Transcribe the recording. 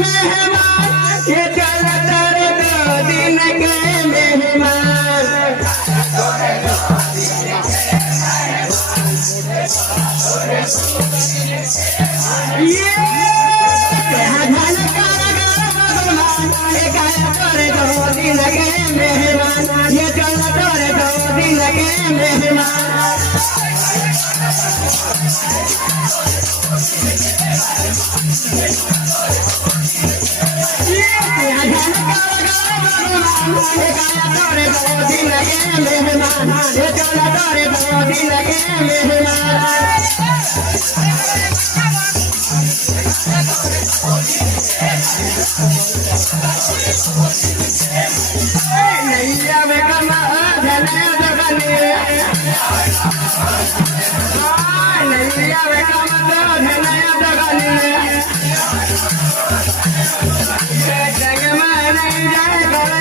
मेहमान ये चला तारे दो दिन के मेहमान ये धन ये चला तारे दो दिन के मेहमान ये चला तारे दो दिन के मेहमान नैया बेगम धनया जगनी नैया बेगम धनया जगनी जग में नहीं जाए गले